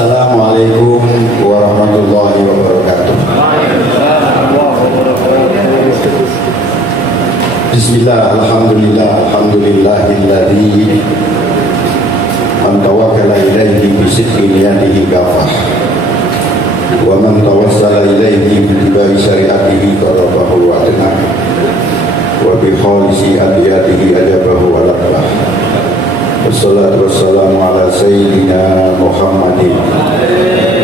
Assalamualaikum warahmatullahi wabarakatuh. Bismillah, alhamdulillah, alhamdulillahilladzi man tawakkala ilaihi bi sidqi niyatihi kafah wa man tawassala ilaihi bi tibai syariatihi qarabahu wa atna wa bi khalisi adiyatihi ajabahu wa lakbah. Wassalatu wassalamu ala sayyidina Muhammadin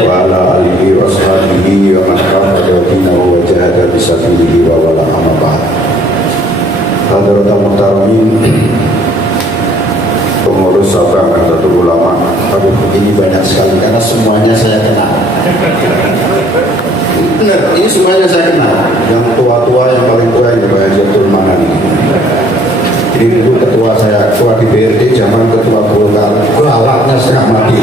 wa ala alihi wa ashabihi wa man qafada dinahu wa jahada bisabilihi wa wala amma ba'd. Hadratul muhtaramin, pengurus Sabang Nahdlatul Ulama. Aduh, ini banyak sekali karena semuanya saya kenal. Benar, ini semuanya saya kenal. Yang tua-tua, yang paling tua ini Pak Haji Abdul Manan ini. Ini dulu ketua saya, ketua di BRD, zaman ketua Golkar, galaknya setengah mati.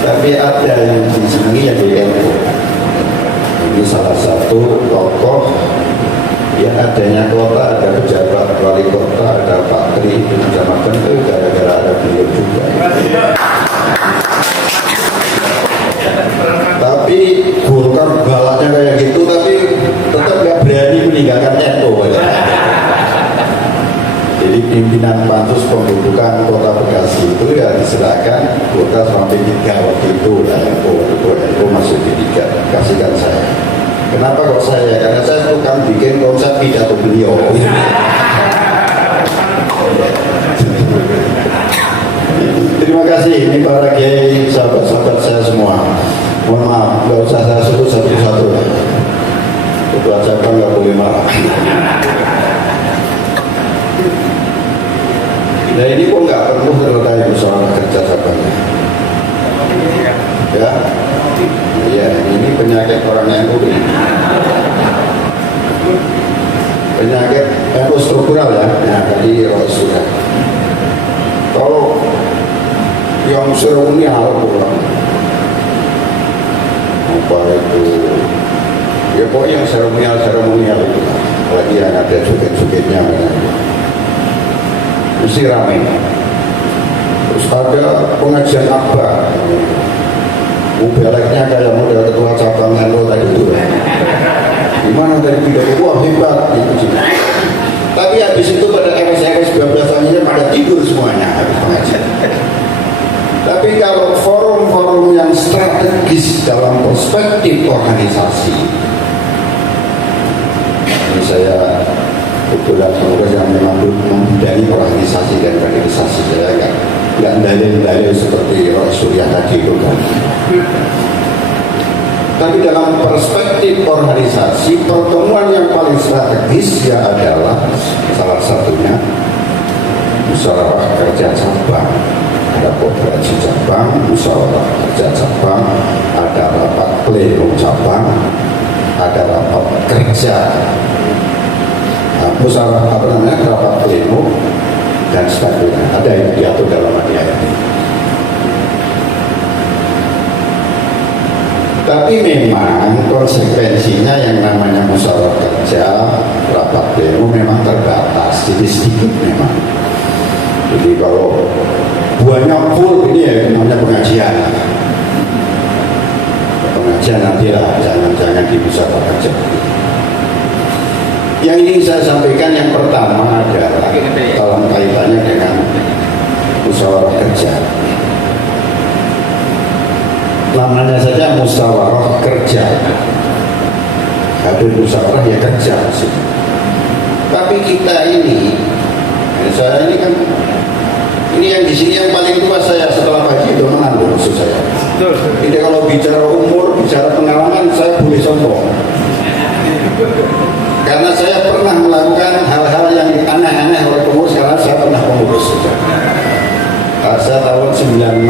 Tapi ada yang disenangi yang di NU. Ini salah satu tokoh yang adanya kota, ada pejabat wali kota, ada Pak Tri di kecamatan itu gara-gara ada beliau juga. Tapi Golkar galaknya kayak gitu, tapi tetap gak berani meninggalkan NU. Jadi pimpinan pansus pembentukan kota Bekasi itu ya diserahkan Golkar sampai 3 waktu itu lah, NU masuk di 3, kasihkan saya. Kenapa kok saya? Karena saya tukang bikin konsep pidato beliau. Terima kasih, ini para kiai, sahabat-sahabat saya semua. Mohon maaf, nggak usah saya sebut satu-satu. Ketua cabang nggak boleh marah. Nah ini kok nggak perlu terkait musyawarah kerja cabangnya. Ya, iya, ini penyakit orang NU ini. Penyakit NU struktural ya. Nah tadi sudah. Kalau yang seremonial pulang, apa itu? Ya pokoknya yang seremonial itu, apalagi yang ada joget-jogetnya, mesti ramai. Terus ada pengajian akbar, mubalaknya kayak model ketua cabang NU tadi itu. Gimana tadi pidato, wah hebat gitu. Tapi habis itu pada RS 12 tahun pada tidur semuanya habis pengajian. Tapi kalau forum-forum yang strategis dalam perspektif organisasi, ini saya kebetulan pengurus yang memang membidani organisasi dan organisasi, saya nggak dalil-dalil seperti Roy Surya tadi itu kan. Tapi dalam perspektif organisasi, pertemuan yang paling strategis ya adalah salah satunya musyawarah kerja cabang. Ada koperasi cabang, musyawarah kerja cabang, ada rapat pleno cabang, ada rapat kerja, musyawarah rapat pleno dan sebagainya. Ada yang diatur dalam ADART. Tapi memang konsekuensinya yang namanya musyawarah kerja, rapat pleno memang terbatas, jadi sedikit memang. Jadi kalau buahnya full ini ya namanya pengajian. Pengajian nanti lah, jangan di musyawarah kerja. Yang ingin saya sampaikan yang pertama adalah dalam kaitannya dengan musyawarah kerja. Namanya saja musyawarah kerja. Ada musyawarah ya kerja sih. Tapi kita ini, saya ini kan, ini yang di sini yang paling tua saya setelah Pak Haji Domanan maksud saya. Ini kalau bicara umur, bicara pengalaman saya boleh sombong. Karena saya pernah melakukan hal-hal yang aneh-aneh oleh pengurus, karena saya pernah pengurus. Saya tahun 96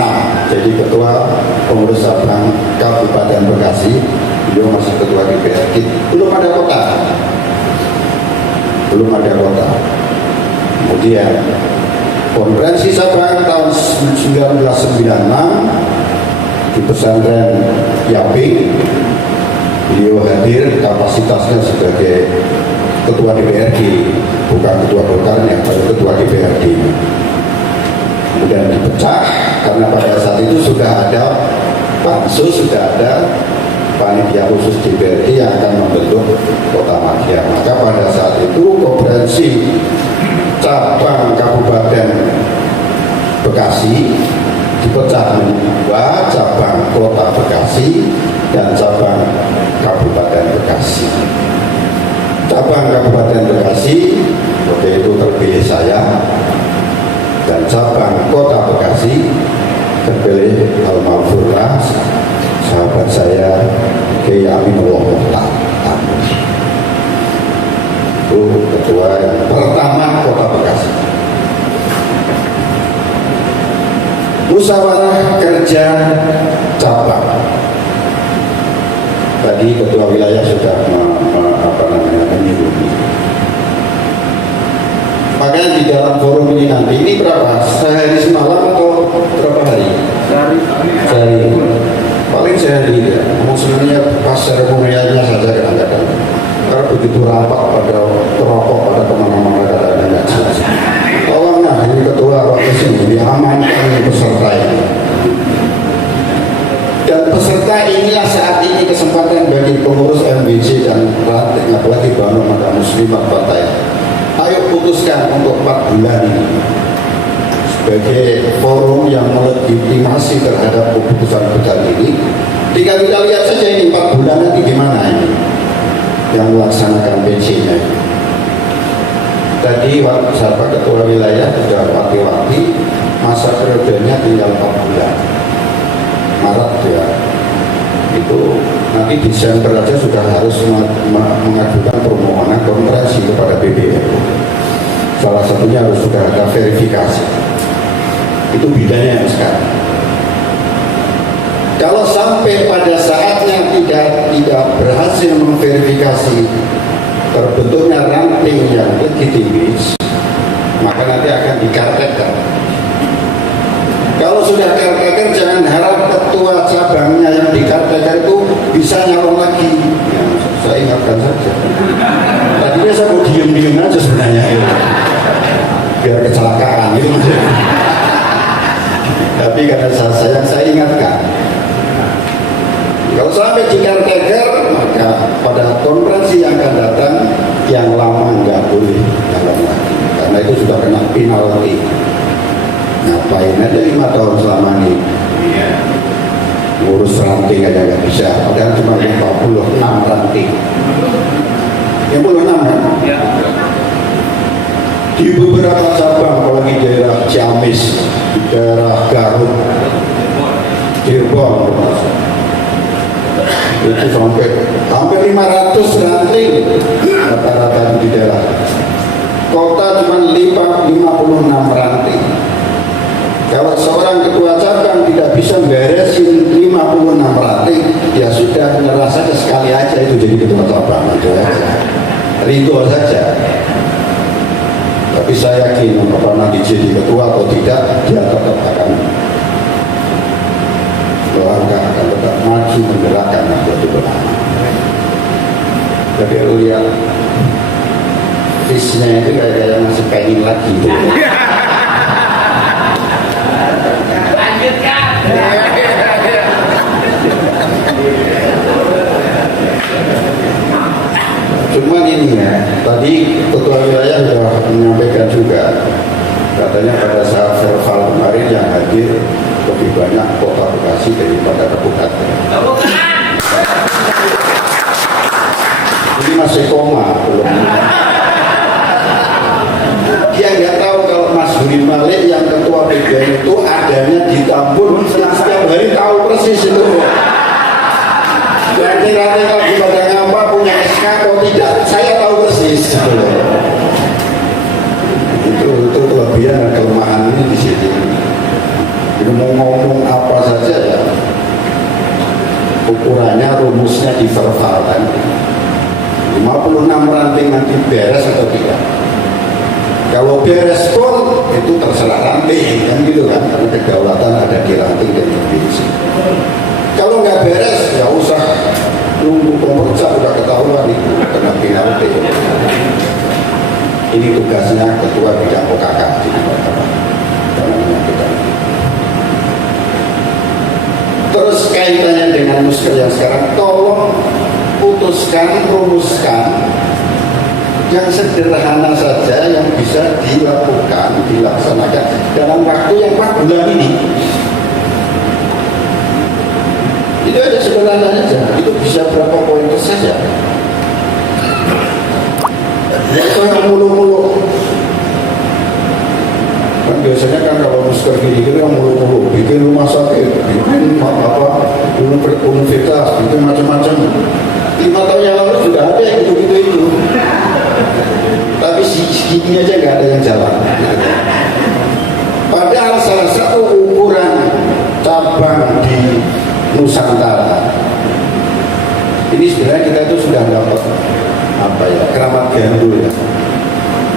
jadi ketua pengurus cabang Kabupaten Bekasi, beliau masih ketua DPRD, belum ada kota. Kemudian konferensi Sabang tahun 1996 di pesantren Yaping, beliau hadir kapasitasnya sebagai ketua DPRD, bukan ketua Golkarnya, tapi ketua DPRD. kemudian dipecah karena pada saat itu sudah ada pansus, sudah ada panitia khusus DPRD yang akan membentuk Kota Madia. Maka pada saat itu Koperasi cabang Kabupaten Bekasi dipecah menjadi dua, cabang Kota Bekasi dan cabang Kabupaten Bekasi. Cabang Kabupaten Bekasi waktu itu terpilih saya, dan cabang Kota Bekasi terpilih almarhumlah sahabat saya Kiai Aminullah Muhtar. Itu ketua yang pertama Kota Bekasi. Musyawarah kerja cabang. Tadi ketua wilayah sudah menyinggung. Makanya di dalam forum ini nanti ini berapa? Sehari semalam atau berapa hari? Sehari. Paling sehari ya. Sebenarnya pas seremonialnya saja kadang-kadang. Karena begitu rapat pada rokok pada kemana-mana kadang-kadang nggak jelas. Tolonglah ini ketua waktu sini diamankan peserta ini. Dan peserta inilah saat ini kesempatan bagi pengurus MBC dan apalagi Banu Mata Muslimat Partai. Ayo putuskan untuk 4 bulan ini sebagai forum yang melegitimasi terhadap keputusan-keputusan ini. Tinggal kita lihat saja ini 4 bulan nanti gimana ini yang melaksanakan PC-nya. Tadi sahabat ketua wilayah sudah wakil-wakil, masa periodenya tinggal 4 bulan. Maret ya, itu nanti Desember aja sudah harus mengajukan permohonan konferensi kepada BBM. Salah satunya harus sudah ada verifikasi. Itu bedanya yang sekarang. Kalau sampai pada saatnya tidak berhasil memverifikasi terbentuknya ranting yang legitimis, maka nanti akan dikartekkan. Kalau sudah karteker, jangan harap ketua cabangnya yang dikarteker itu bisa nyalon lagi. Ya, saya ingatkan saja. Tadinya saya mau diem-diem aja sebenarnya, ya. Biar kecelakaan gitu. Tapi karena saya ingatkan. Kalau sampai dikarteker, maka pada konferensi yang akan datang yang lama nggak boleh nyalon lagi, karena itu sudah kena penalti. Ngapain aja 5 tahun selama ini ngurus ranting aja nggak bisa, padahal cuma 56 ranting. 56 kan? Ya. Di beberapa cabang, apalagi daerah Ciamis, di daerah Garut, Cirebon, itu sampai hampir 500 ranting rata-rata di daerah. Kota cuma 56 ranting. Kalau seorang ketua cabang tidak bisa beresin 56 ranting, ya sudah menyerah saja sekali aja itu jadi ketua cabang, itu aja. Ridho saja. Tapi saya yakin apakah nanti jadi ketua atau tidak, dia tetap akan melangkah, akan tetap maju menggerakkan Nahdlatul Ulama. Tapi lu lihat fish-nya itu kayak masih pengen lagi gitu. Cuman ini ya, tadi ketua wilayah sudah menyampaikan juga, katanya pada saat verbal kemarin yang hadir lebih banyak Kota Bekasi daripada kabupaten. Jadi masih koma belum. Dia nggak tahu kalau Mas Huri Malik yang ketua PBN itu adanya di Tambun, setiap hari tahu persis itu. Ranting-ranting lagi pada ngapa punya SK atau tidak, saya tahu persis. Itu kelebihan dan kelemahan ini di sini. Jadi mau ngomong apa saja ya, ukurannya rumusnya di verbal kan. 56 ranting nanti beres atau tidak. Kalau beres pun itu terserah ranting kan gitu kan, karena kedaulatan ada di ranting dan provinsi. Kalau nggak beres ya usah nunggu pemerintah udah ketahuan itu kena penalti. Ini tugasnya ketua bidang OKK. Jangan kita Terus kaitannya dengan musker yang sekarang, tolong putuskan, rumuskan yang sederhana saja yang bisa dilakukan, dilaksanakan dalam waktu yang 4 bulan ini. Itu aja sederhana aja, itu bisa berapa poin saja. Itu yang mulu-mulu. Kan biasanya kan kalau musker gini yang mulu-mulu, bikin rumah sakit, bikin universitas, bikin macam-macam. 5 tahun yang lalu juga ada yang gitu-gitu itu. Tapi segini aja nggak ada yang jalan. Padahal salah satu ukuran cabang di Nusantara ini sebenarnya kita itu sudah dapat keramat gandul ya.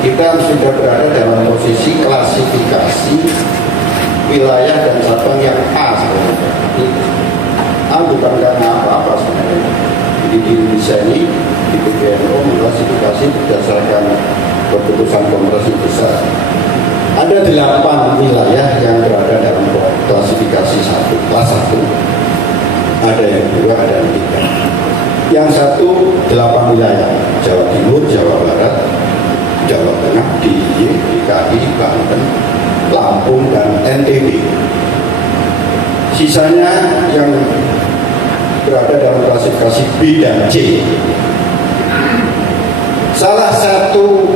Kita sudah berada dalam posisi klasifikasi wilayah dan cabang yang A sebenarnya. A bukan karena apa-apa sebenarnya. Jadi di Indonesia ini di PBNU mengklasifikasi berdasarkan keputusan Kongres besar. Ada 8 wilayah yang berada dalam klasifikasi 1, kelas 1. Ada yang 2, ada yang 3. Yang 1 8 wilayah, Jawa Timur, Jawa Barat, Jawa Tengah, DIY, DKI, Banten, Lampung, dan NTB. Sisanya yang berada dalam klasifikasi B dan C. Salah satu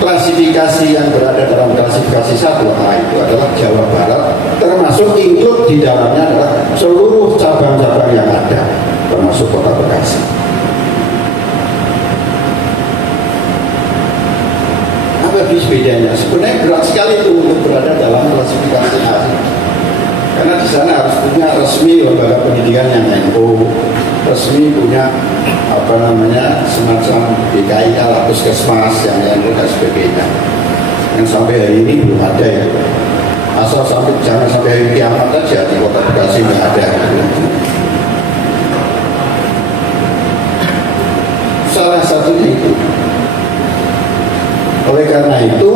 klasifikasi yang berada dalam klasifikasi 1A itu adalah Jawa Barat, termasuk include di dalamnya adalah seluruh cabang-cabang yang ada, termasuk Kota Bekasi. Apa bedanya? Sebenarnya berat sekali itu untuk berada dalam klasifikasi A. Karena di sana harus punya resmi lembaga pendidikan yang NU, resmi punya semacam BKI ala puskesmas yang NU dan sebagainya. Yang sampai hari ini belum ada ya. Asal jangan sampai hari kiamat aja di Kota Bekasi nggak ada. Salah satunya itu. Oleh karena itu,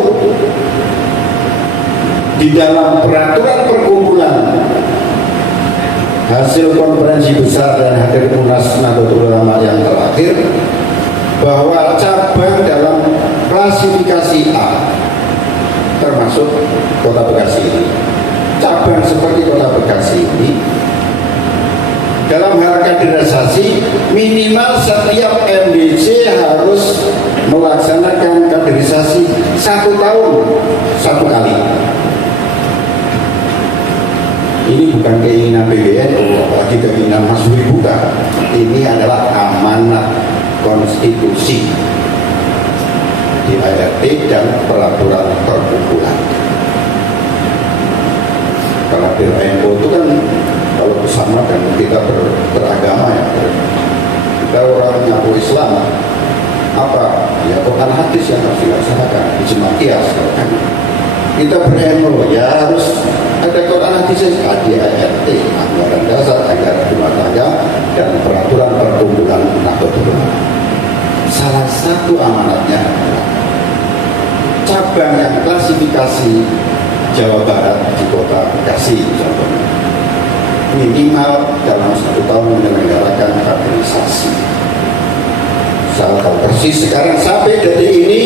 di dalam peraturan perkumpulan hasil konferensi besar dan hadir Munas Nahdlatul Ulama yang terakhir, bahwa cabang dalam klasifikasi A termasuk Kota Bekasi ini, cabang seperti Kota Bekasi ini dalam hal kaderisasi minimal setiap MDC harus melaksanakan kaderisasi 1 tahun 1 kali. Ini bukan keinginan PBNU, apalagi keinginan Mas Dwi, bukan. Ini adalah amanat konstitusi di ART dan peraturan perkumpulan. Karena PBNU itu kan kalau bersama dan kita beragama ya, kita orang ngaku Islam, apa ya Quran hadis yang harus dilaksanakan, ijma qiyas kan. Kita berilmu ya harus ada Quran hadis, ADART, anggaran dasar, anggaran rumah tangga, dan peraturan perkumpulan Nahdlatul Ulama. Salah satu amanatnya adalah cabang yang klasifikasi Jawa Barat di Kota Bekasi contohnya, minimal dalam 1 tahun menyelenggarakan kaderisasi. Saya tahu persis sekarang sampai detik ini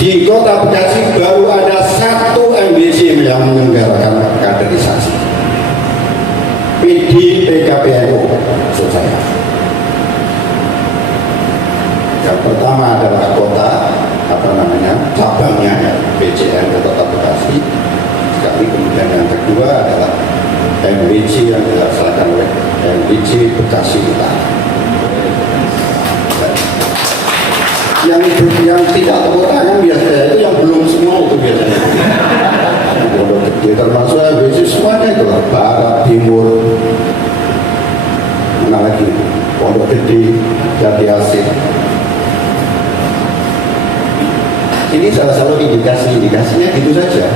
di Kota Bekasi baru ada 1 MBC yang menyelenggarakan kaderisasi. PD PKPNU maksud saya. Yang pertama adalah cabangnya BCN Kota Bekasi. Sekali kemudian yang kedua adalah MBC yang dilaksanakan oleh MBC Bekasi Utara. Yang tidak tepuk tangan biasanya itu yang belum semua itu biasanya. Pondok Gede termasuk MBC semuanya itu Barat, Timur, mana lagi Pondok Gede, Jati Asih. Ini salah satu indikasinya gitu saja.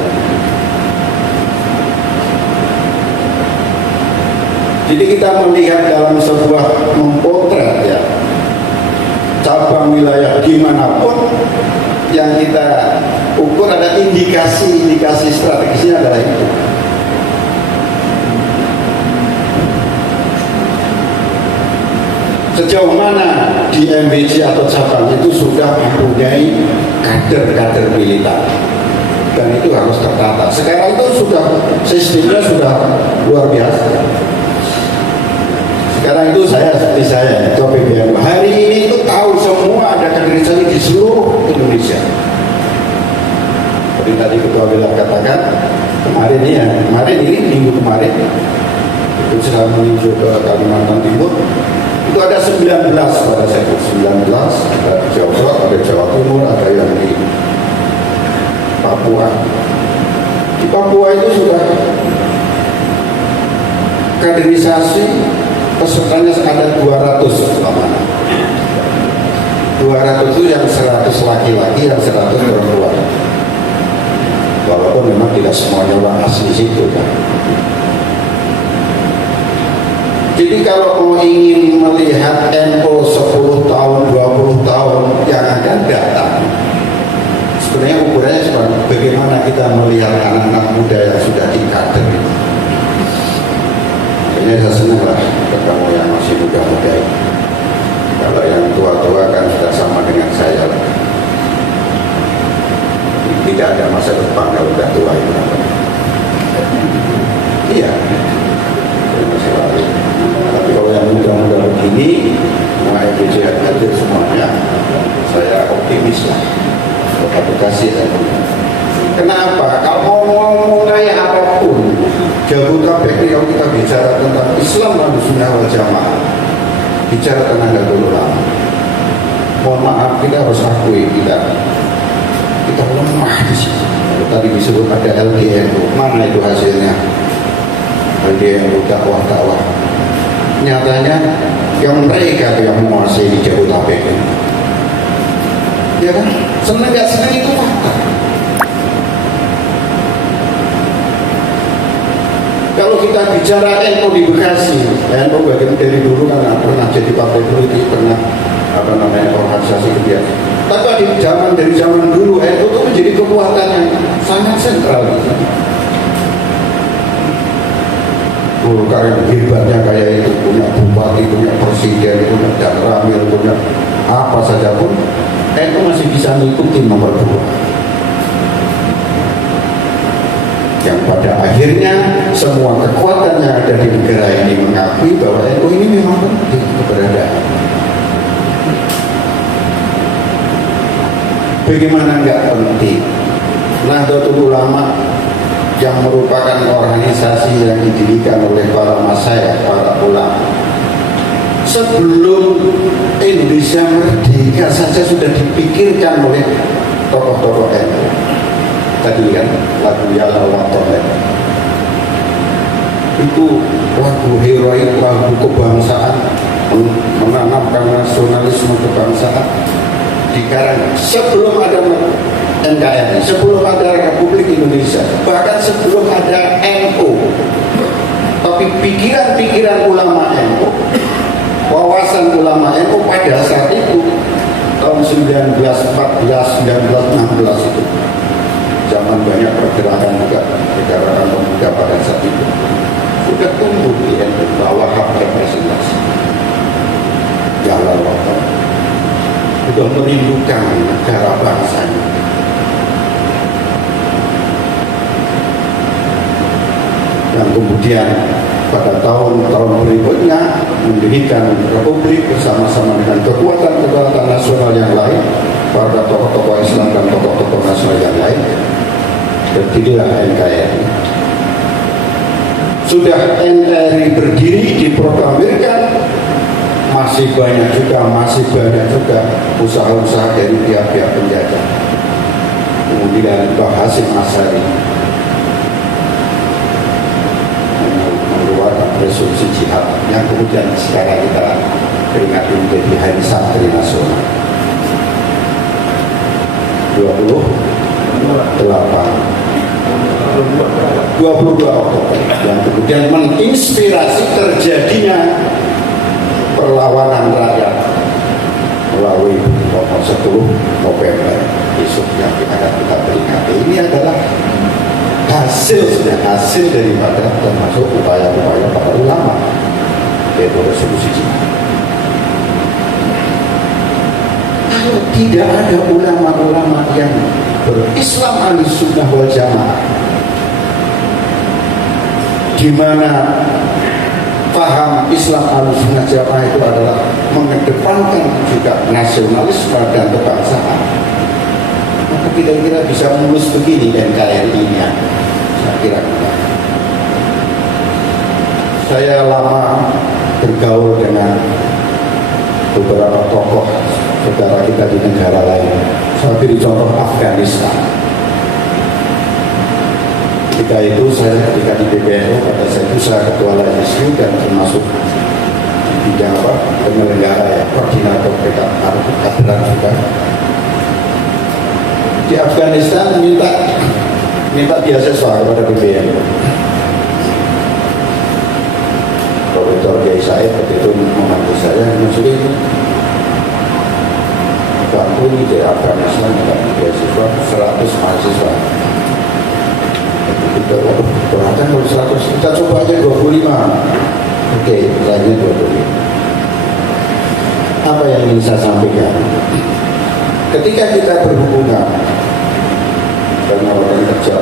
Jadi kita melihat dalam sebuah mempotret ya, cabang wilayah dimanapun yang kita ukur ada indikasi strategisnya adalah itu. sejauh mana di MBC atau cabang itu sudah mempunyai kader-kader militer, dan itu harus tertata. Sekarang itu sudah sistemnya sudah luar biasa. Sekarang itu saya seperti saya ke PBNU hari ini itu tahu semua ada kaderisasi di seluruh Indonesia. Seperti tadi Ketua Bela katakan kemarin ini minggu kemarin itu saya menuju ke Kalimantan Timur, itu ada 19 pada saya 19, ada Jawa Barat, ada Jawa Timur, ada yang di Papua. Di Papua itu sudah kaderisasi pesertanya ada 200 umpamanya. 200 itu yang 100 laki-laki, yang 100 perempuan. Walaupun memang tidak semuanya orang asli situ kan. Jadi kalau mau ingin melihat NU 10 tahun, 20 tahun yang akan datang, sebenarnya ukurannya seperti bagaimana kita melihat anak-anak muda yang sudah di kader. Kayaknya saya senang lah ketemu yang masih muda-muda ini. Kalau yang tua-tua kan sudah sama dengan saya lah. Tidak ada masa depan kalau sudah tua itu. Iya. Masih lalu. Tapi kalau yang muda-muda begini, semua FBC hadir semuanya, saya optimis lah. Tetap kasih saya. Kenapa? Kalau mau mulai apapun, Jabodetabek ini kalau kita bicara tentang Islam dan Sunnah wal Jamaah, bicara tentang Nahdlatul Ulama, mohon maaf kita harus akui kita lemah di sini. Tadi disebut ada LDNU, mana itu hasilnya? LDNU dakwah. Nyatanya yang mereka yang menguasai di Jabodetabek, ya kan? Senang nggak senang itu fakta. Kalau kita bicara NU di Bekasi, NU bagian dari dulu kan pernah jadi partai politik, pernah organisasi kegiatan. Tapi dari zaman dulu NU itu menjadi kekuatan yang sangat sentral. Golkar yang hebatnya kayak itu, punya bupati, punya presiden, punya Damramil, punya apa saja pun, NU masih bisa mengikuti nomor 2. Yang pada akhirnya semua kekuatan yang ada di negara ini mengakui bahwa NU ini memang penting keberadaan. Bagaimana nggak penting? Nahdlatul Ulama yang merupakan organisasi yang didirikan oleh para masyayikh, para ulama, sebelum Indonesia merdeka saja sudah dipikirkan oleh tokoh-tokoh NU. Tadi kan lagu Yala Waton itu lagu heroik, lagu kebangsaan, menanamkan nasionalisme kebangsaan dikarang sebelum ada NKRI, sebelum ada Republik Indonesia, bahkan sebelum ada NU. Tapi pikiran-pikiran ulama NU, wawasan ulama NU pada saat itu tahun 1914, 1916 itu, zaman banyak pergerakan juga, pergerakan pemuda pada saat itu sudah tumbuh di NU bawah hak representasi. Jalan waktu sudah merindukan negara bangsanya. Yang kemudian pada tahun-tahun berikutnya mendirikan republik bersama-sama dengan kekuatan-kekuatan nasional yang lain, para tokoh-tokoh Islam dan tokoh-tokoh nasional yang lain, berdirilah NKRI. Sudah NKRI berdiri, diproklamirkan, masih banyak juga usaha-usaha dari pihak-pihak penjajah. Kemudian Pak Hasyim Asy'ari mengeluarkan resolusi jihad yang kemudian sekarang kita peringati menjadi Hari Santri Nasional 22 Oktober, yang kemudian menginspirasi terjadinya perlawanan rakyat melalui nomor 10 November besok yang akan kita peringati. Ini adalah hasil daripada termasuk upaya-upaya para ulama, yaitu resolusi jihad. kalau tidak ada ulama-ulama yang berislam Ahlussunnah wal Jamaah, di mana paham Islam Ahlussunnah Jamaah itu adalah mengedepankan juga nasionalisme dan kebangsaan, maka kira-kira bisa mulus begini NKRI-nya. Saya kira-kira saya lama bergaul dengan beberapa tokoh saudara kita di negara lain. Saya beri contoh Afghanistan. Ketika itu saya ketika di PBNU, pada saat itu saya ketua LSU dan termasuk bidang penyelenggara ya, koordinator kaderan juga. Di Afghanistan minta beasiswa kepada PBNU. Profesor Kiai Said waktu itu membantu saya, maksudnya ini bantu ini di Afghanistan dengan beasiswa 100 mahasiswa. Kita berangkat kalau 100, kita coba aja 25. Oke, lanjut 25. Apa yang ingin saya sampaikan? Ketika kita berhubungan dan melakukan kerja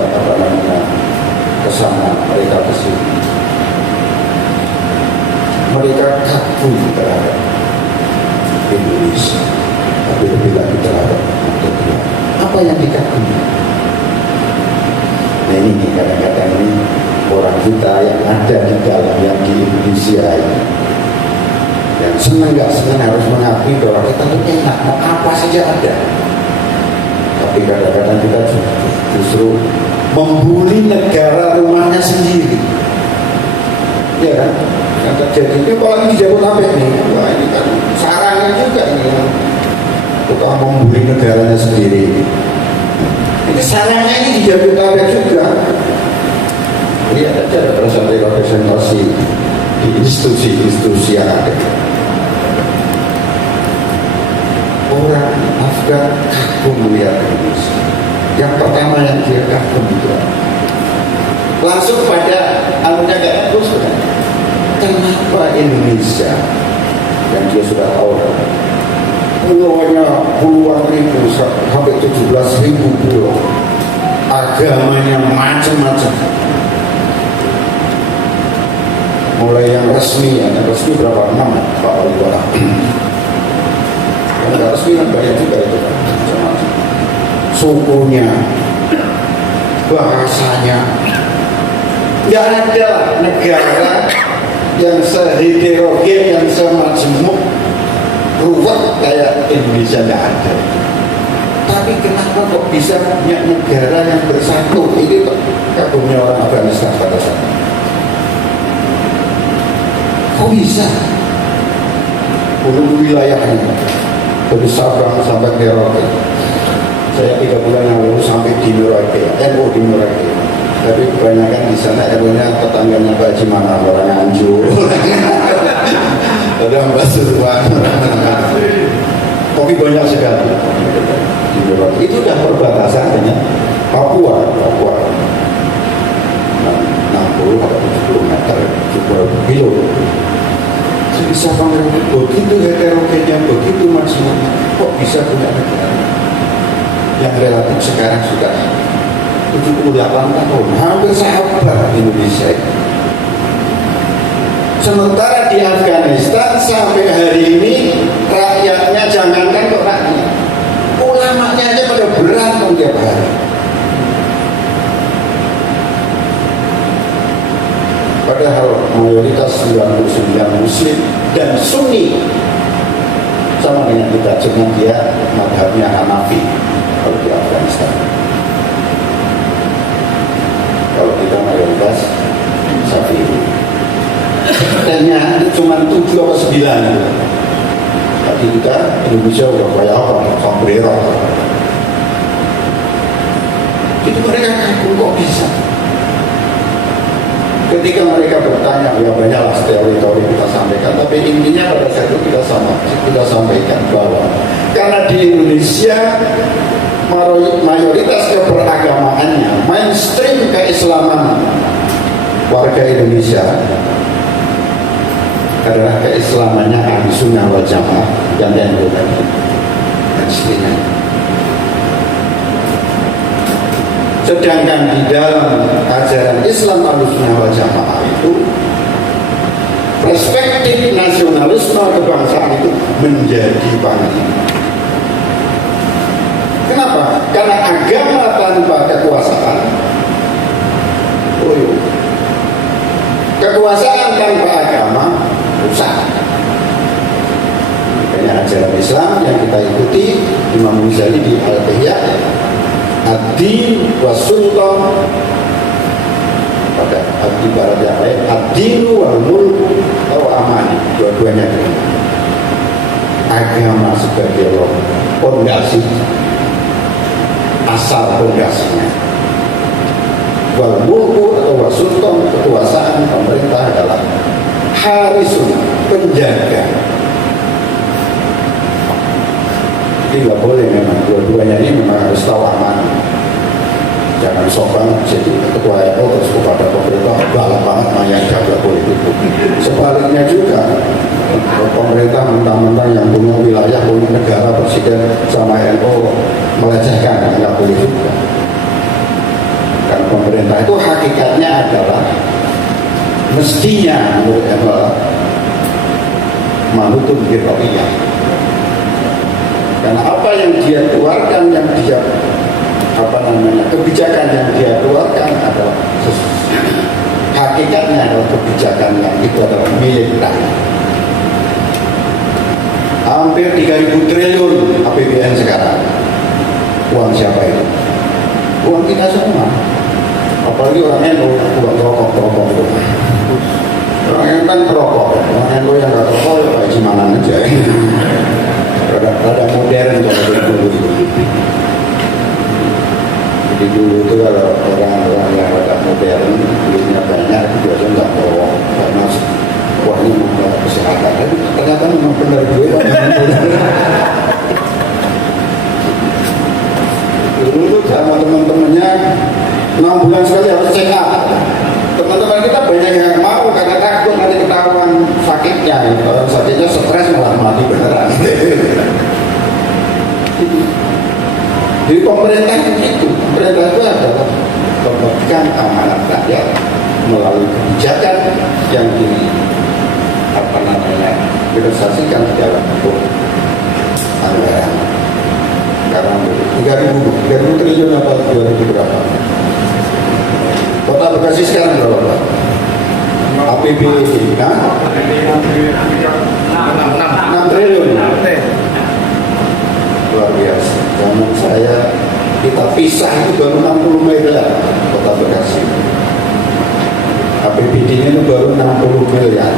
kesana, mereka kesini, mereka kagum terhadap Indonesia, tapi lebih lagi terhadap Indonesia. Apa yang dikagumi? Nah ini kadang-kadang ini orang kita yang ada di dalam yang di Indonesia ini, yang senang nggak senang harus mengakui bahwa kita itu enak, mau apa saja ada. Tapi kadang-kadang kita justru membuli negara rumahnya sendiri. Ya kan? Yang terjadi itu kalau di Jabodetabek nih, wah ini kan sarangnya juga ini, tukang membuli negaranya sendiri. Ini sarangnya ini di Jabodetabek juga. Lihat aja representasi di institusi-institusi yang ada. Orang Afgan kagum melihat Indonesia. Yang pertama yang dia kagum itu langsung pada anunya gak bagus kan? Kenapa Indonesia yang dia sudah tahu pulaunya puluhan ribu sampai 17.000 pulau, agamanya macam-macam, mulai yang resmi berapa? 6 Pak Wali Kota. Yang nggak resmi kan banyak juga itu kan, macam-macam. Sukunya, bahasanya, nggak ada negara yang seheterogen, yang semajemuk, ruwet kayak Indonesia, nggak ada. Tapi kenapa kok bisa punya negara yang bersatu? Ini kagumnya orang Afghanistan pada saat itu. Kok bisa? Untuk wilayahnya dari Sabang sampai Merauke. Saya 3 bulan yang lalu sampai di Merauke, di Merauke. Tapi kebanyakan di sana RW-nya tetangganya Pak Haji Mana, orang Nganjuk, ada Mbak Surwan, tapi banyak sekali. Itu udah perbatasan dengan Papua, 60 atau 70 meter, 70 kilo. Jadi Sabang begitu heterogennya, begitu maksimalnya, kok bisa punya negara yang relatif sekarang sudah 78 tahun, hampir seabad Indonesia. Sementara di Afghanistan sampai hari ini rakyatnya, jangankan kok rakyat, ulamanya aja pada berantem tiap hari. Padahal mayoritas 99 Muslim dan Sunni, sama dengan kita, cuma dia madhabnya Hanafi kalau di Afghanistan. Kalau kita mayoritas Syafi'i. Katanya cuma 7 atau 9. Tapi kita Indonesia udah kayak apa? Sombrero. Itu mereka kagum kok bisa. Ketika mereka bertanya, ya banyaklah teori-teori kita sampaikan. Tapi intinya pada saat itu kita sampaikan bahwa karena di Indonesia mayoritas keberagamaannya, mainstream keislaman warga Indonesia adalah keislamannya Ahlussunnah wal Jamaah dan NU. Sedangkan di dalam ajaran Islam Ahlussunnah wal Jamaah itu perspektif nasionalisme kebangsaan itu menjadi panglima. Kenapa? Karena agama tanpa kekuasaan, kekuasaan tanpa agama rusak. Makanya ajaran Islam yang kita ikuti Imam Ghazali di Al-Ihya, ad-din wa sultan, pada ibarat yang lain, ad-dinu wal mulku atau amani, dua-duanya agama sebagai pondasi, asal pondasinya. Wal mulku atau wal sultan, kekuasaan pemerintah adalah harisun, penjaga. Jadi nggak boleh memang dua-duanya ini memang harus tahu aman. Jangan sopan jadi ketua RO terus kepada pemerintah galak banget yang jaga politik. Sebaliknya juga pemerintah mentang-mentang yang punya wilayah, punya negara, presiden sama RO melecehkan, nggak boleh juga. Karena pemerintah itu hakikatnya adalah mestinya menurut manutun birra'iyah. Karena apa yang dia keluarkan, yang dia kebijakan yang dia keluarkan adalah hakikatnya adalah kebijakan yang itu adalah milik rakyat. Hampir 3.000 triliun APBN sekarang. Uang siapa itu? Uang kita semua. Apalagi orang NU, uang rokok itu. Orang yang kan perokok, orang NU yang nggak rokok ya kayak Cimanan aja. Rada modern kalau dulu. Jadi dulu itu kalau orang-orang yang rada modern, duitnya banyak, biasanya nggak perokok karena wah ini mau kesehatan. Tapi ternyata memang benar gue. Dulu tuh sama teman-temannya 6 bulan sekali harus check up. Teman-teman kita banyak yang mau karena takut nanti ketahuan sakitnya. Kalau sakitnya stres malah mati beneran. Jadi pemerintah itu, pemerintah itu adalah memegang amanat rakyat melalui kebijakan yang direalisasikan di dalam bentuk anggaran. Sekarang 3.000 triliun atau 2.000 berapa? Kota Bekasi sekarang berapa? APBD kan? 6 triliun. Luar biasa. Zaman saya kita pisah itu baru 60 miliar Kota Bekasi. APBD-nya itu baru 60 miliar.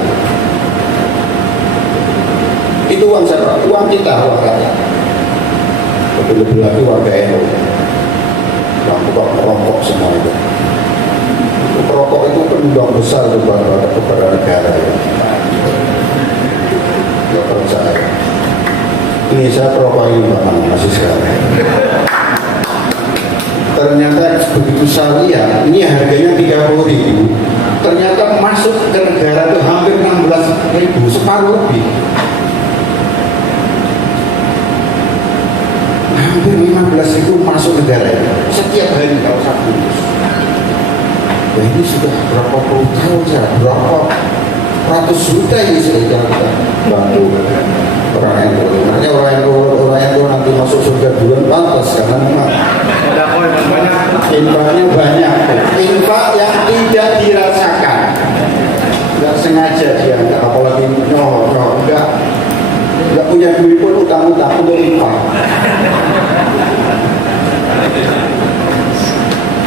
Itu uang siapa? Uang kita, uang rakyat. Lebih-lebih lagi warga NU. Yang merokok semua itu. Perokok itu penyumbang besar kepada negara ya. Ya percaya. Ini saya perokok ini masih sekarang. Ternyata begitu saya lihat, ini harganya 30.000. Ternyata masuk ke negara itu hampir 16.000, separuh lebih. Hampir 15.000 masuk negara ini setiap hari kalau satu. Nah ini sudah berapa puluh tahun ya, berapa ratus juta ini sudah kita bantu orang yang makanya orang yang nanti masuk surga duluan pantas karena memang infaknya banyak, infak yang tidak dirasakan, nggak sengaja dia, apalagi nggak punya duit pun utang-utang untuk infak.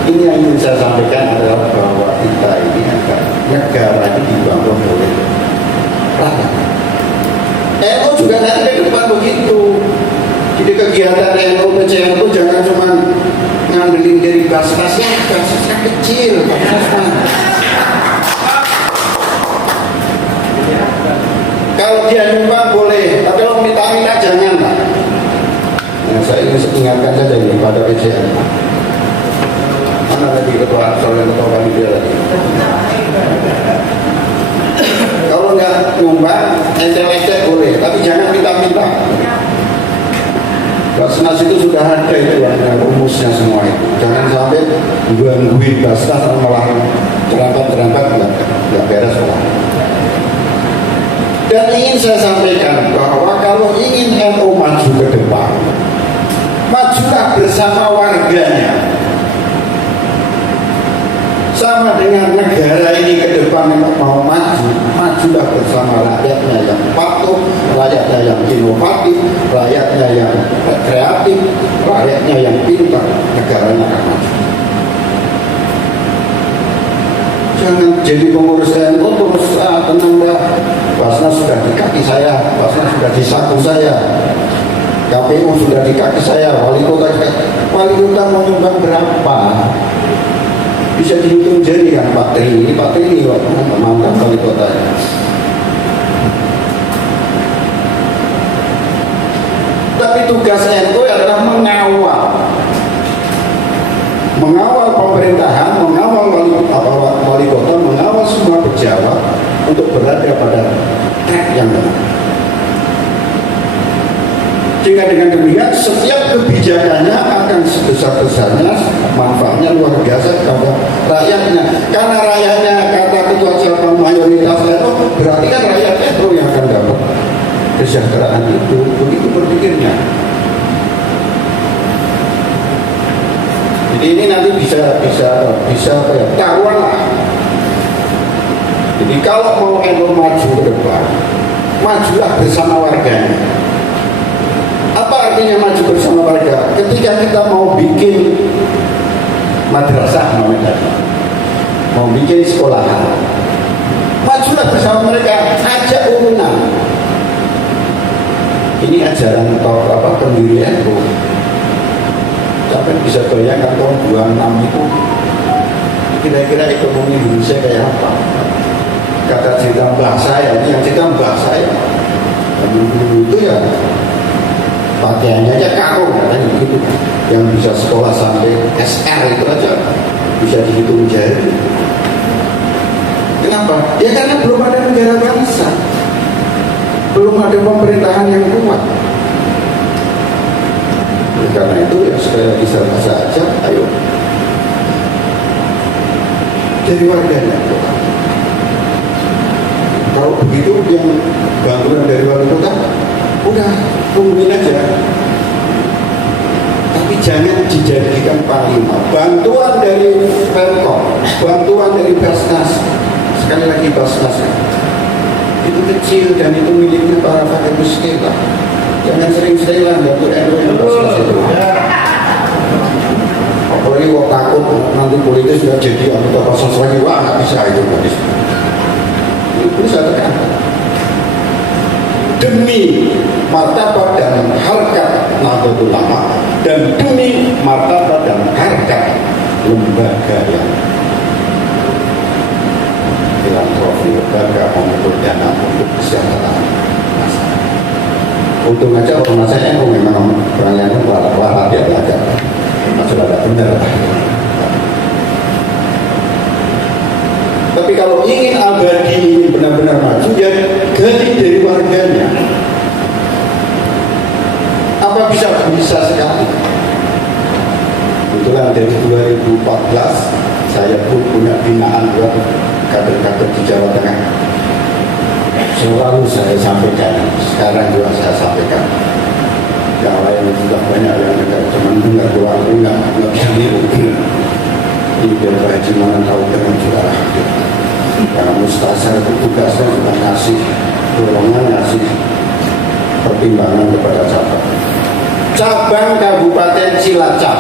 Ini yang ingin saya sampaikan adalah bahwa kita ini akan negara ini dibangun oleh rakyat. NU juga nanti ke depan begitu. Jadi kegiatan NU PCN itu jangan cuma ngambilin dari bas-basnya, bas-basnya kecil, kalau dia nyumbang boleh, tapi kalau minta-minta jangan. Nah, saya ingin ingatkan saja nih pada PCN. Mana lagi ketua panitia lagi? Kalau nggak nyumbang, ente boleh, tapi jangan minta-minta. Basnas itu sudah ada itu rumusnya semua itu. Jangan sampai gangguin Basnas malah terlambat nggak beres lah. Dan ingin saya sampaikan bahwa kalau ingin NU maju ke depan, majulah bersama warganya. Sama dengan negara ini ke depan mau maju, majulah bersama rakyatnya yang patuh, rakyatnya yang inovatif, rakyatnya yang kreatif, rakyatnya yang pintar, negaranya akan maju. Jangan jadi pengurus NU terus tenang dah, Basnas sudah di kaki saya, Basnas sudah di saku saya, KPU sudah di kaki saya, wali kota mau nyumbang berapa? Bisa dihitung jari kan Pak Tri waktu mantan wali kota. Tapi tugas NU adalah mengawal pemerintahan, mengawal wali kota, mengawal semua pejabat untuk berada pada track yang benar. Sehingga dengan demikian setiap kebijakannya akan sebesar-besarnya, manfaatnya luar biasa kepada rakyatnya. Karena rakyatnya, kata ketua cabang mayoritas itu, berarti kan rakyatnya itu yang akan dapat kesejahteraan itu. Begitu berpikirnya. Jadi ini nanti bisa apa ya, taruhan lah. Jadi kalau mau NU maju ke depan, majulah bersama warganya. Apa artinya maju bersama warga? Ketika kita mau bikin madrasah namanya, mau bikin sekolahan, majulah bersama mereka, ajak urunan. Ini ajaran pendirian NU. Sampai bisa bayangkan tahun 26 itu kira-kira ekonomi Indonesia kayak apa? Kata cerita mbah saya, ini yang cerita mbah saya. Dulu itu ya pakaiannya aja karung katanya begitu, yang bisa sekolah sampai SR itu aja bisa dihitung jari. Kenapa? Ya karena belum ada negara bangsa, belum ada pemerintahan yang kuat. Karena itu ya sekali lagi saya saja, ayo jadi warganya. Kalau begitu yang bantuan dari wali kota udah tungguin aja, tapi jangan dijadikan panglima. Bantuan dari Pemkot, bantuan dari Basnas, sekali lagi Basnas itu kecil dan itu miliknya para fakir miskin lah. Jangan sering-sering lah bantu NU yang Basnas itu. Apalagi kok takut nanti politis sudah jadi anggota Basnas lagi, wah nggak bisa itu habis. Itu saya tekan. Demi martabat dan harkat Nahdlatul Ulama dan demi martabat dan harkat lembaga yang filantropi, lembaga mengumpul dana untuk kesejahteraan masyarakat. Untung aja orang saya memang orangnya walau dia belajar, masih ada benar. Tapi kalau ingin abadi ini benar-benar maju, ya gali dari warganya. Apa bisa sekali? Kebetulan dari 2014 saya pun punya binaan buat kader-kader di Jawa Tengah. Selalu saya sampaikan, sekarang juga saya sampaikan. Yang lain sudah banyak yang tidak cuma dengar doang, nggak bisa niru. Ini biar Pak Haji Manan tahu dengan juga. Karena Mustasar itu tugasnya sudah ngasih dorongan, ngasih pertimbangan kepada cabang. Cabang Kabupaten Cilacap,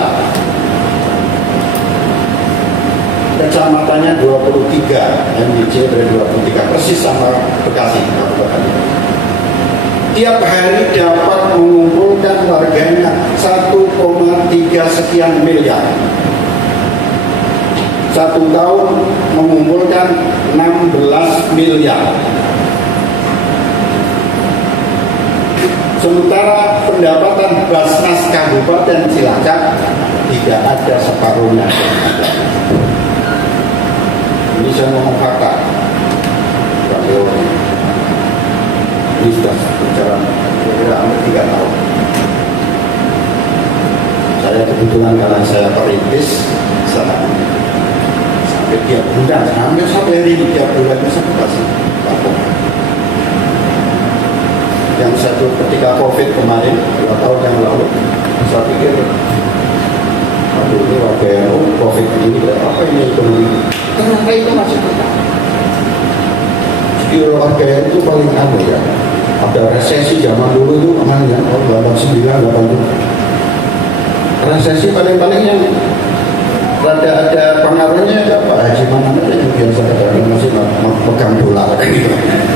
kecamatannya 23, MIC dari 23, persis sama Bekasi Kabupaten. Tiap hari dapat mengumpulkan warganya 1,3 sekian miliar. Satu tahun mengumpulkan 16 miliar. Sementara pendapatan Basnas Kabupaten Cilacap tidak ada separuhnya. Ini saya ngomong fakta. Ini sudah bicara kira-kira 3 tahun. kebetulan karena saya perintis, sampai tiap bulan, hampir sampai hari ini tiap bulan itu saya kasih lapor. Yang satu ketika COVID kemarin 2 tahun yang lalu, saya pikir aduh ini warga yang COVID ini apa ini ekonomi, ternyata itu masih tetap. Jadi warga yang itu paling aneh ya. Ada resesi zaman dulu itu kemana ya, 89, 80. Resesi paling-paling yang ada pengaruhnya ada Pak Haji Manan yang biasa kadang masih megang dolar gitu.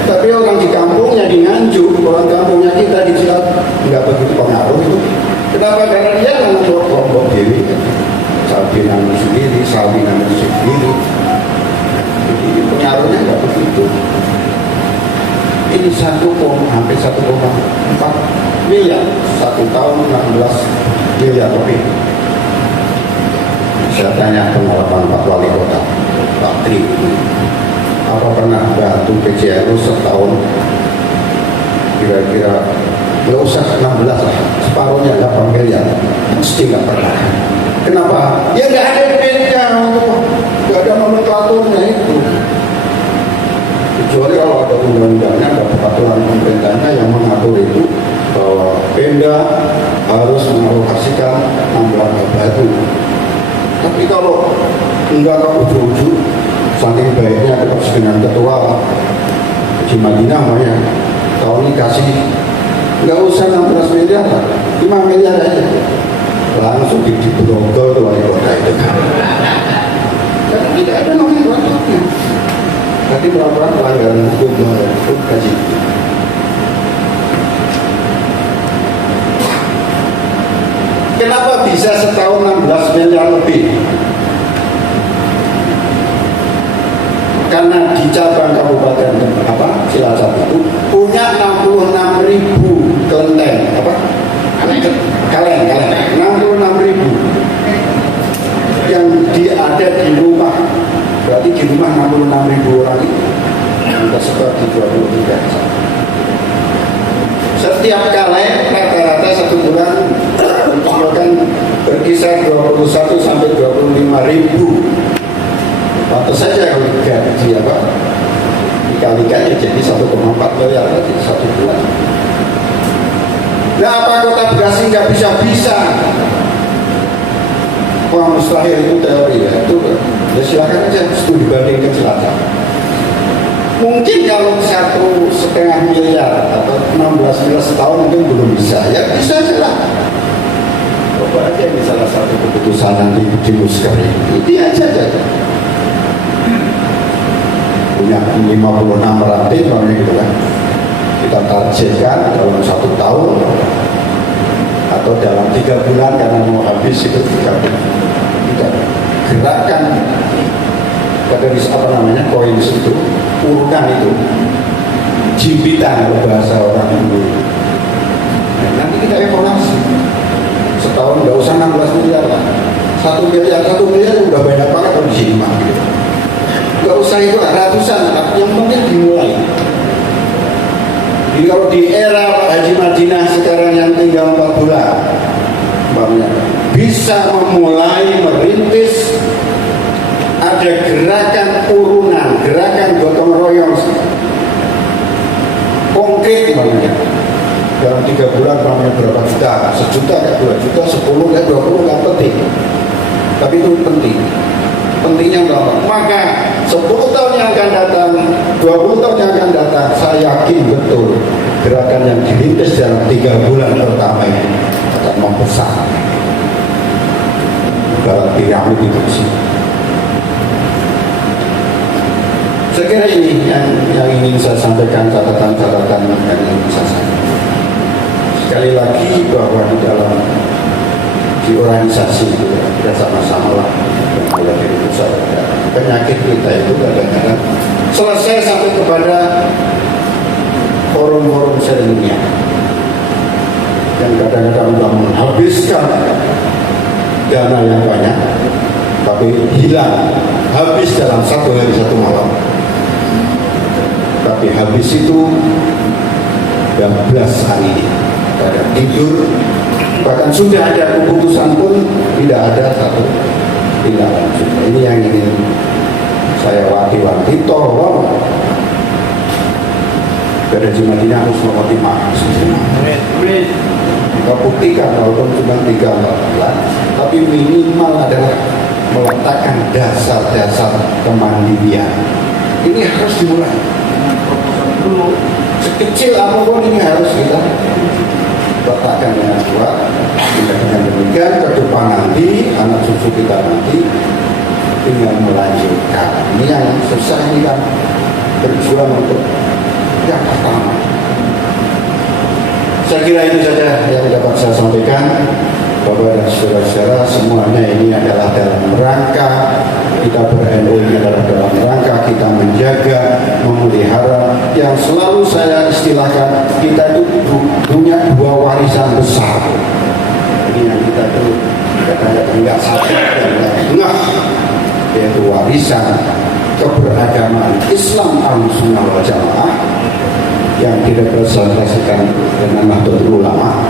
Tapi orang di kampungnya di Nganjuk, orang kampungnya kita di Cilacap nggak begitu pengaruh itu. Kenapa? Karena dia kan kelompok dewi, sapi namanya sendiri, sapi namanya sendiri. Jadi pengaruhnya nggak begitu. Ini hampir 1,4 miliar, 1 tahun 16 miliar lebih. Saya tanya pengalaman Pak Wali Kota, Pak Tri, apa pernah bantu PJRU setahun kira-kira nggak usah 16 lah, separuhnya 8 miliar, mesti nggak pernah. Kenapa? Ya nggak ada duitnya, nggak ada nomenklaturnya itu. Kecuali kalau ada undang-undangnya, ada peraturan pemerintahnya yang mengatur itu bahwa Pemda harus mengalokasikan 16 batu. Tapi kalau enggak ujuk-ujuk, saking baiknya dengan ketua Haji Madinah ya, kalau ini kasih nggak usah 16 miliar, 5 miliar aja, langsung dibrogol tuh wali kota itu. Karena tidak ada nomenklaturnya. Tapi pelan-pelan pelanggaran hukum gaji. Kenapa bisa setahun 16 miliar lebih? Karena di cabang kabupaten Cilacap itu punya 66.000 kelenteng kaleng 66.000 yang ada di rumah. Berarti di rumah 66.000 orang itu yang tersebar di 23 desa. Setiap kaleng rata-rata 1 bulan mengumpulkan berkisar 21 sampai 25.000. Pantas saja kalau gaji dikalikan ya jadi 1,4 miliar lagi 1 bulan. Nah, apa Kota Bekasi nggak bisa? Wah, mustahil itu teori ya. Itu ya silakan aja studi banding ke Cilacap. Mungkin kalau 1,5 miliar atau 16 miliar setahun mungkin belum bisa. Ya bisa aja lah. Coba aja ini salah satu keputusan nanti di Muskeri. Ini aja. Punya 56 rantai gitu kan. Kita targetkan dalam 1 tahun atau dalam 3 bulan karena mau habis itu 3 bulan. Kita gerakan pada koin itu, urutan itu, jimpitan kalau bahasa orang dulu. Nah, nanti kita evaluasi. Setahun nggak usah 16 miliar lah. 1 miliar udah banyak banget kalau di sini mah. Gitu. Nggak usah itu ratusan, yang penting dimulai. Jadi kalau di era Haji Madinah sekarang yang tinggal 4 bulan, bisa memulai merintis ada gerakan urunan, gerakan gotong royong konkret namanya. Dalam 3 bulan namanya berapa juta, 1 juta, 2 juta, 10, 20 nggak penting. Tapi itu penting. Pentingnya berapa? Maka 10 tahun yang akan datang, 20 tahun yang akan datang, saya yakin betul gerakan yang dirintis dalam 3 bulan pertama ini akan membesar. Dalam piramid itu sih. Saya kira ini yang ingin saya sampaikan, catatan-catatan yang ingin saya sampaikan. Sekali lagi bahwa di dalam di organisasi itu kita sama-sama lah mulai dari pusat penyakit kita itu kadang-kadang selesai sampai kepada forum-forum sedunia yang kadang-kadang sudah menghabiskan dana yang banyak tapi hilang habis dalam 1 hari 1 malam, tapi habis itu 12 hari ini kadang tidur Bahkan sudah ada keputusan pun tidak ada satu tindak lanjut. Ini yang ingin saya wanti-wanti, tolong Gereja Madinah Husnul Khotimah kita buktikan walaupun cuma 3 bulan, tapi minimal adalah meletakkan dasar-dasar kemandirian. Ini harus dimulai dulu, sekecil apapun ini harus kita letakkan dengan kuat. Dengan demikian ke depan nanti anak cucu kita nanti tinggal melanjutkan. Ini yang susah, ini kan berjuang untuk yang pertama. Saya kira itu saja yang dapat saya sampaikan. Bapak dan saudara-saudara, semuanya ini adalah dalam rangka kita ber-NU, ini adalah dalam rangka kita menjaga, memelihara yang selalu saya istilahkan, kita itu punya 2 warisan besar. Ini yang kita itu kadang-kadang nggak sadar dan nggak ngeh, yaitu warisan keberagaman Islam Ahlussunnah wal Jamaah yang direpresentasikan dengan Nahdlatul Ulama.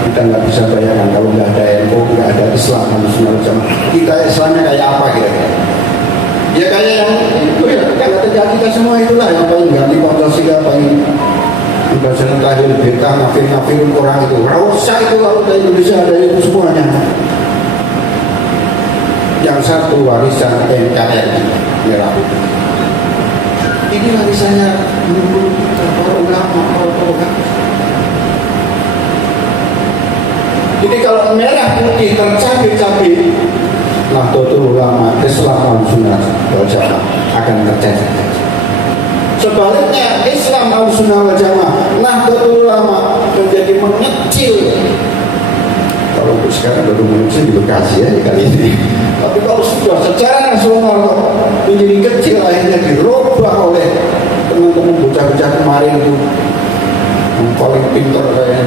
Kita nggak bisa bayangkan kalau nggak ada NU, nggak ada Islam Ahlussunnah wal Jamaah, kita Islamnya kayak apa kira-kira? Ya kayak yang itu ya, kata kita semua itulah yang paling ganti Pancasila, paling Bahasan tahlil, bintang, ngafir orang itu. Rausa itu kalau di Indonesia ada itu semuanya. Yang satu warisan NKRI Merah Putih. Ini warisannya menurut para ulama, para ulama. Jadi kalau Merah Putih tercabik-cabik, Nahdlatul Ulama, Islam Ahlussunnah wal Jamaah akan tercabik. Sebaliknya Islam Ahlussunnah wal Jamaah, Nahdlatul Ulama menjadi mengecil. Kalau sekarang baru mengecil di Bekasi ya kali ini. Tapi kalau sudah secara nasional menjadi kecil, akhirnya dirubah oleh teman-teman bocah-bocah kemarin itu yang paling pintar kayaknya.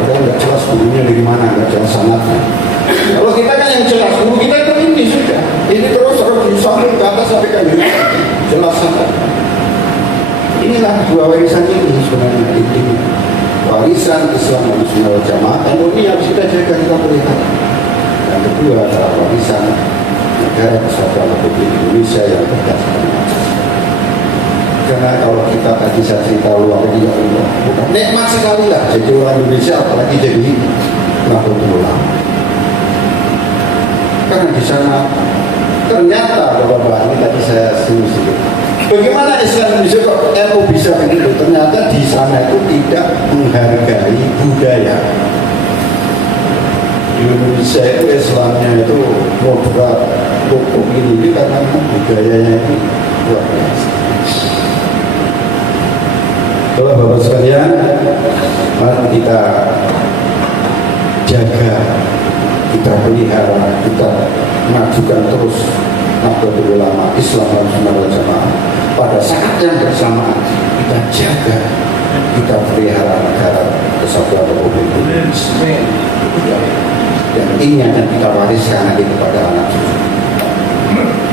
Padahal nggak jelas gurunya dari mana, nggak jelas sanatnya. Kalau kita kan yang jelas, guru kita itu ini sudah. Ini terus disambung ke atas sampai kan jelas sangat. Inilah 2 warisan ini sebenarnya intinya. Warisan Islam Ahlussunnah wal Jamaah, ini harus kita jaga, kita pelihara. Yang kedua adalah warisan negara Kesatuan Republik Indonesia yang berdasarkan Pancasila. Karena kalau kita tadi saya cerita luar ini, ya Allah, bukan nikmat sekali lah jadi orang Indonesia, apalagi jadi Nahdlatul Ulama. Karena di sana ternyata Bapak-bapak ini tadi saya sedikit. Bagaimana Islam Indonesia kok NU bisa begitu? Ternyata di sana itu tidak menghargai budaya. Di Indonesia itu Islamnya itu moderat, pokok ini karena budayanya itu luar biasa. Bapak-bapak sekalian, mari kita jaga, kita pelihara, kita majukan terus Nahdlatul Ulama, Islam Ahlussunnah wal Jamaah. Pada saat yang bersamaan kita jaga, kita pelihara negara Kesatuan Republik Indonesia. Dan ini akan kita wariskan nanti kepada anak cucu.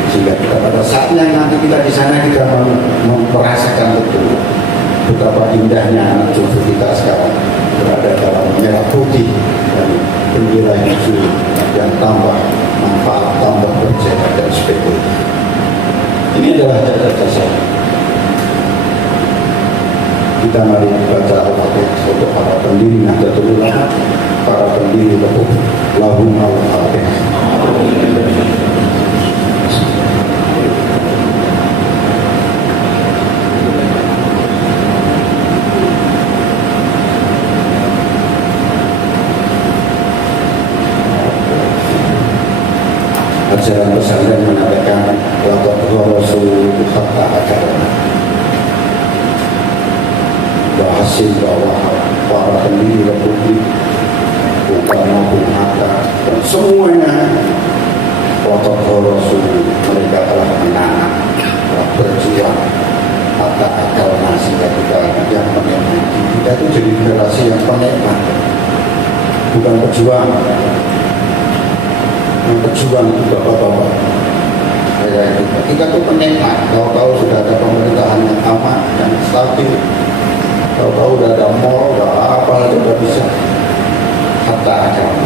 Sehingga kita pada saatnya nanti kita di sana kita merasakan betul betapa indahnya anak cucu kita sekarang berada dalam merah putih dan bendera hijau yang tambah manfaat, tambah berjaya dan sebagainya. Ini adalah jasa-jasa. Kita mari baca Al-Fatihah untuk para pendiri Nahdlatul Ulama, para pendiri Republik. Lahum Al-Fatihah. Ajaran pesantren menyampaikan laqad rasul hatta ajaran. Berhasil bahwa para pendiri Republik bukan maupun hatta dan semuanya laqad rasul, mereka telah menanam, telah berjuang hatta ajaran, sehingga kita yang menikmati. Kita itu jadi generasi yang penikmat, bukan pejuang. Berjuang itu bapak-bapak kayak kita tuh penikmat. Tahu-tahu sudah ada pemerintahan yang aman dan stabil, tahu-tahu sudah ada mall, sudah apa itu sudah bisa. hatta akram.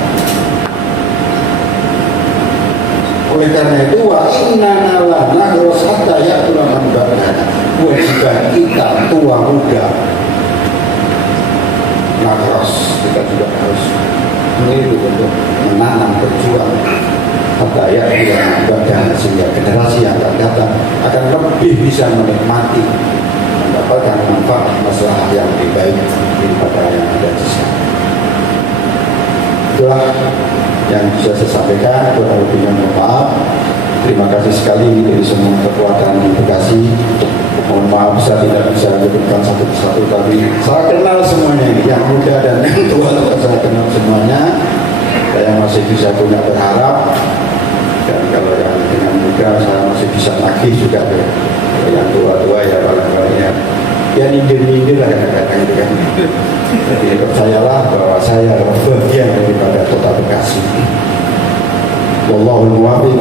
Oleh karena itu wa inna lana hatta ya'kula man ba'dana. Kewajiban kita tua muda nakros, kita juga harus meniru untuk menanam, berjuang hatta ya'kula man ba'dana, sehingga generasi yang akan datang akan lebih bisa menikmati, mendapatkan manfaat masalah yang lebih baik daripada yang ada di sana. Itulah yang bisa saya sampaikan. Kurang lebihnya mohon maaf. Terima kasih sekali dari semua kekuatan di Bekasi. Mohon maaf saya tidak bisa menyebutkan satu persatu, tapi saya kenal semuanya ini, yang muda dan yang tua saya kenal semuanya. Saya masih bisa punya berharap, dan kalau yang dengan muda saya masih bisa nagih juga. Yang tua-tua ya paling-paling ya nyindir-nyindir lah kadang-kadang itu kan. Jadi percayalah bahwa saya adalah bagian daripada kota Bekasi. Wallahul muwaffiq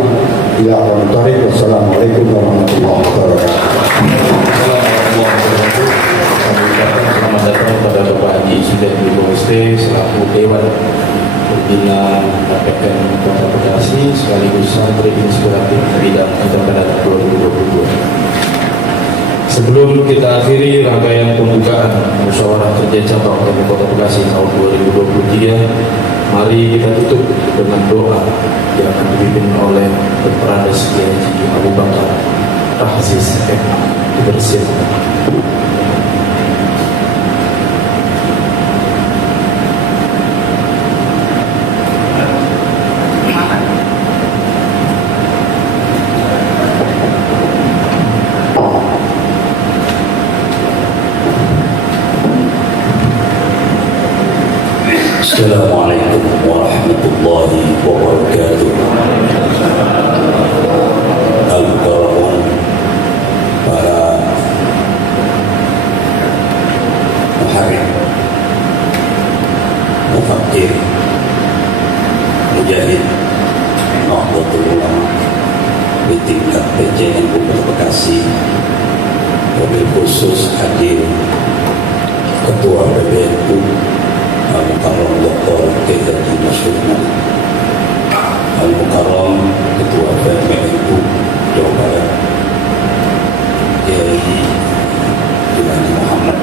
ila aqwamit thoriq. Wassalamualaikum warahmatullahi wabarakatuh. Selamat datang pada Bapak Haji Sudin Bumiste selaku Dewan Pembina KPN Kota Bekasi sekaligus Santri Inspiratif Bidang Entrepreneur 2022. Sebelum kita akhiri rangkaian pembukaan musyawarah kerja cabang KPN Kota Bekasi tahun 2023, mari kita tutup dengan doa yang akan dipimpin oleh Kepala Kiai Haji Abu Bakar Tahziz MA. Dipersilakan. Assalamualaikum warahmatullahi wabarakatuh. Al-Qur'an, para muharrir, mufakir, mujahid, Nahdlatul Ulama di tingkat PJN Kabupaten Bekasi, wabil khusus hadir Ketua PBNU Al-Mukarram Dr. Kiai Haji Masyhur Al-Mukarram Ketua PBNU Jawa Barat Kiai Haji Muhammad,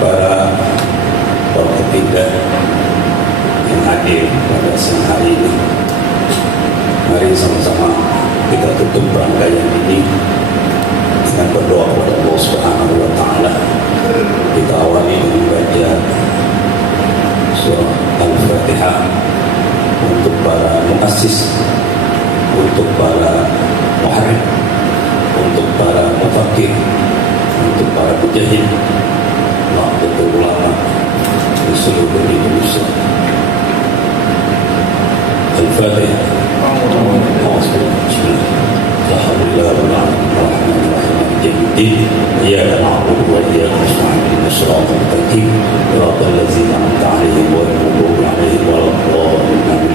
para ketiga yang hadir pada siang hari ini. Mari sama-sama kita tutup rangkaian ini dengan berdoa kepada Allah Subhanahu wa Ta'ala. Kita awali dengan baca surah Al-Fatihah untuk para muassis, untuk para muharrir, untuk para mufakir, untuk para mujahid, Nahdlatul Ulama di seluruh Indonesia. Al-Fatihah. إياك نعبد وإياك نستعين الصراط المستقيم صراط الذين أنعمت عليهم غير المغضوب عليهم ولا الضالين.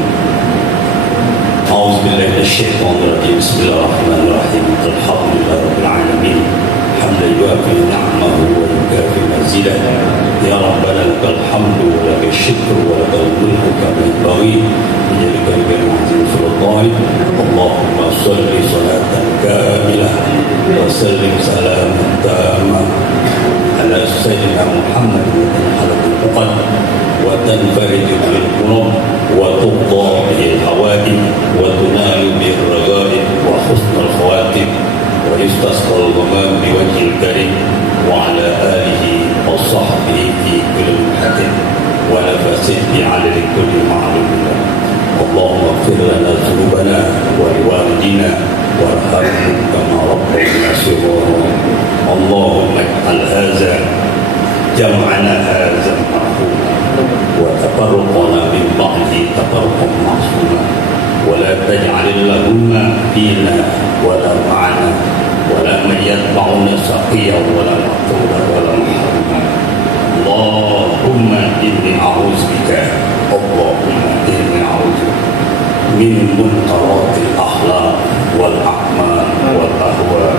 أعوذ بالله من الشيطان الرجيم. بسم الله الرحمن الرحيم. الحمد لله رب العالمين حمدا يوافي نعمه ويكافئ مزيده. يا ربنا لك الحمد ولك الشكر ولك الملك كما ينبغي لجلالك العظيم سلطانك. اللهم صل صلاة كاملة وسلم سلاما تاما على سيدنا محمد وتنحل العقد وتنفرج به القلوب وتقضى به الحوائج وتنال به الرغائب وحسن الخواتم ويستسقى الغمام بوجه الكريم وعلى آله وصحبه في كل منحة ونفس في عدد كل معلوم. اللهم اغفر لنا ذنوبنا ولوالدينا وارحمهم كما ربونا صغارا. اللهم اجعل هذا جمعنا هذا مرحوما وتفرقنا من بعده تفرقا معصوما ولا تجعل اللهم فينا ولا معنا ولا من يتبعنا سقيا ولا مقتولا ولا محروما. اللهم إني أعوذ بك من منكرات الأخلاق والأعمال والأهواء.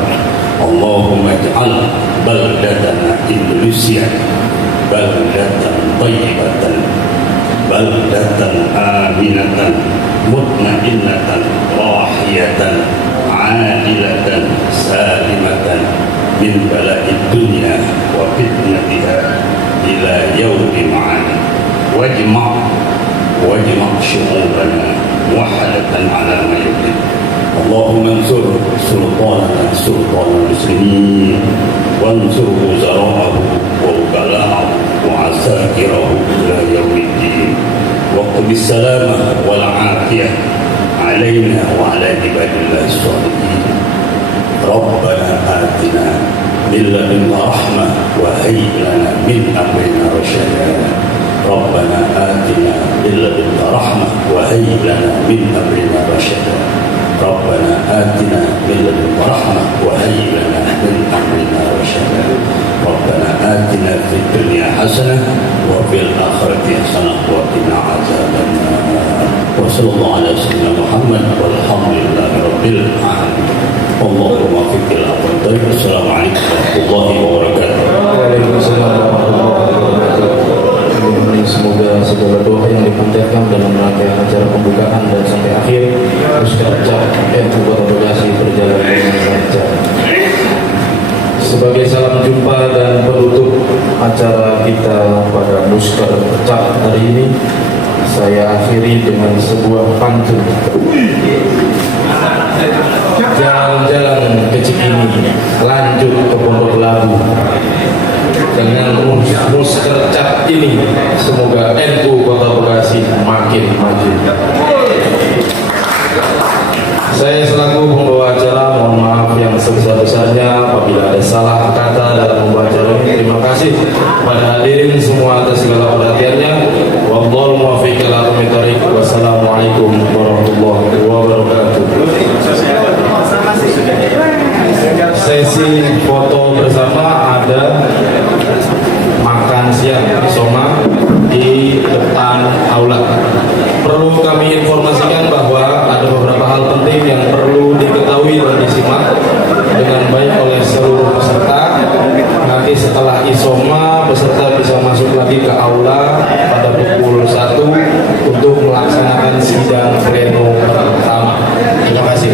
اللهم اجعل بلدتنا إندونيسيا بلدة طيبة بلدة آمنة مطمئنة راحية عادلة سالمة من بلاء الدنيا وفتنتها إلى يوم معاد. واجمع شعوبنا موحدة على ما يريد. اللهم انصر سلطان المسلمين وانصر وزراءه ووكلاءه وعساكره إلى يوم الدين. واقم السلامة والعافية علينا وعلى عباد الله الصالحين. ربنا آتنا من لدنك رحمة وهيئ لنا من أمرنا رشدا. ربنا آتنا من لدنك رحمة وهيئ لنا من أمرنا رشدا. ربنا آتنا من لدنك رحمة وهيئ لنا من أمرنا رشدا. ربنا آتنا في الدنيا حسنة وفي الآخرة حسنة وقنا عذاب النار. وصلى الله على سيدنا محمد والحمد لله رب العالمين. اللهم وفق الأفضل. السلام عليكم ورحمة الله وبركاته. Waalaikumsalam warahmatullahi wabarakatuh. Semoga segala doa yang dipanjatkan dalam rangkaian acara pembukaan dan sampai akhir Muskar Cap NU Kota Bekasi berjalan dengan lancar. Sebagai salam jumpa dan penutup acara kita pada Muskar Cap hari ini, saya akhiri dengan sebuah pantun. Jalan-jalan ke Cikini, lanjut ke Pondok Labu. Dengan Muskar Cap ini, semoga NU Kota Bekasi makin maju. Saya selaku pembawa acara mohon maaf yang sebesar-besarnya apabila ada salah kata dalam membawa acara ini. Terima kasih pada hadirin semua atas segala perhatiannya. Wallahul muwaffiq ila aqwamit thoriq. Wassalamualaikum warahmatullahi wabarakatuh. Sesi foto bersama ada makan siang Isoma di depan aula. Perlu kami informasikan bahwa ada beberapa hal penting yang perlu diketahui dan disimak dengan baik oleh seluruh peserta. Nanti setelah Isoma, peserta bisa masuk lagi ke aula pada pukul 1 untuk melaksanakan sidang pleno pertama. Terima kasih.